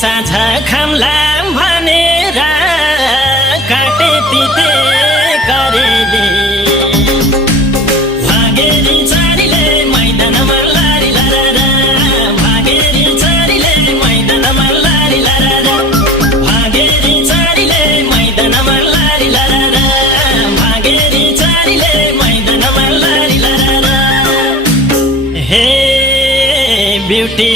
साझा खामलाम भनेर काटे तिते करेले भागेरी चारीले मैदानमा लारी लारा भागेरी चारीले मैदानमा लारी लारा भागेरी चारीले मैदानमा लारी लारा भागेरी चारीले मैदानमा लारी लारा हे ब्युटी